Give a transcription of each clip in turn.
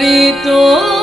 りと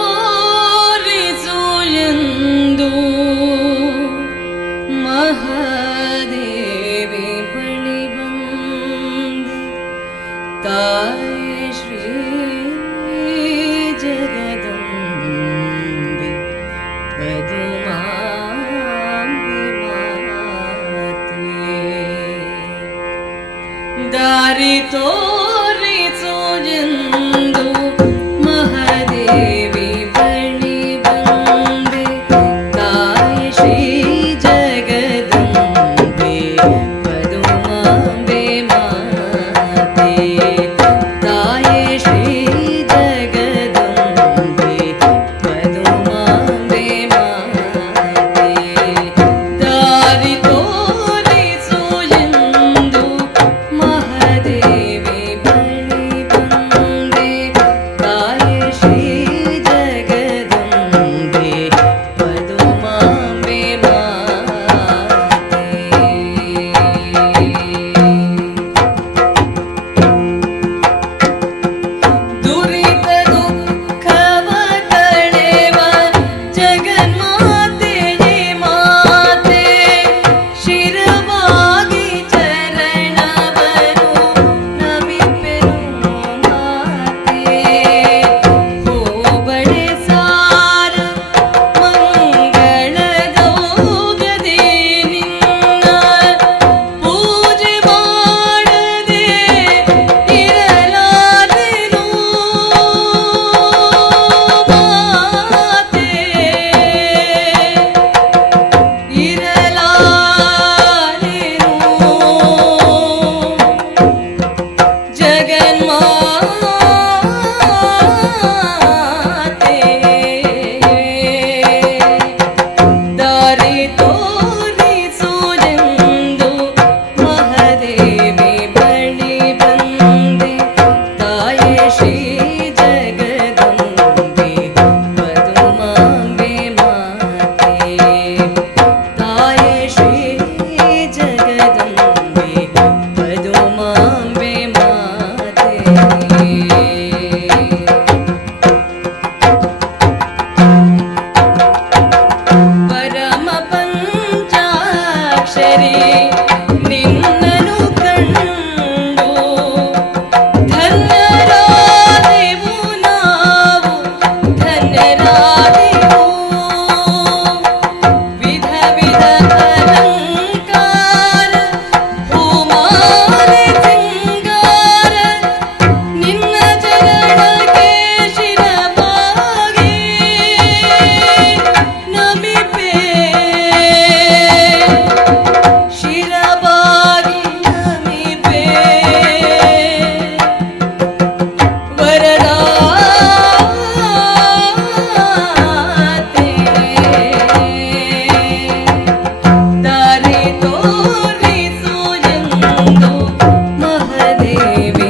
baby.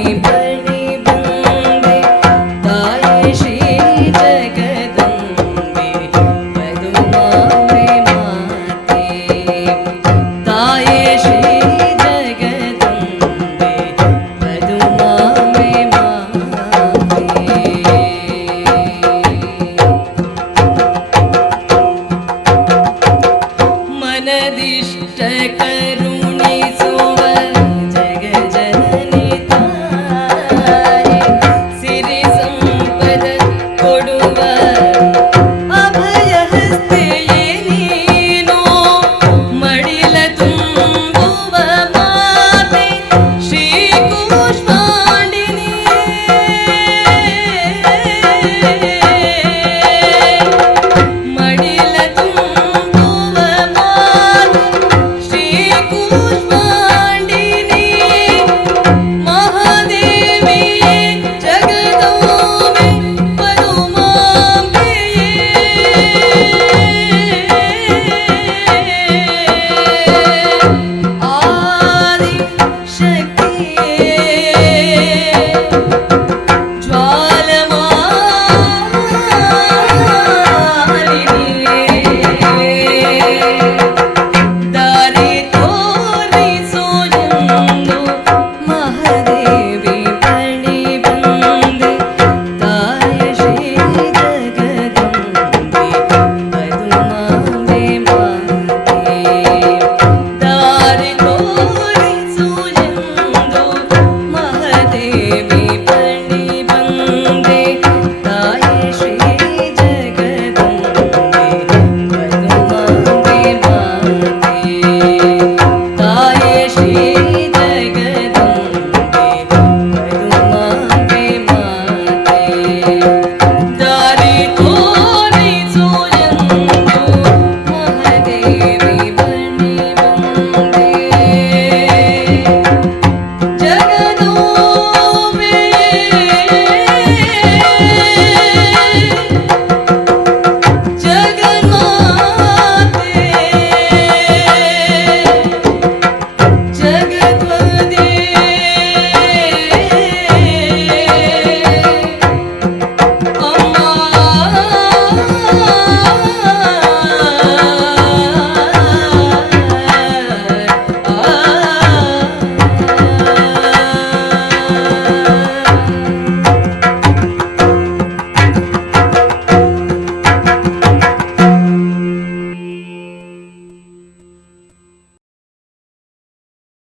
Yeah.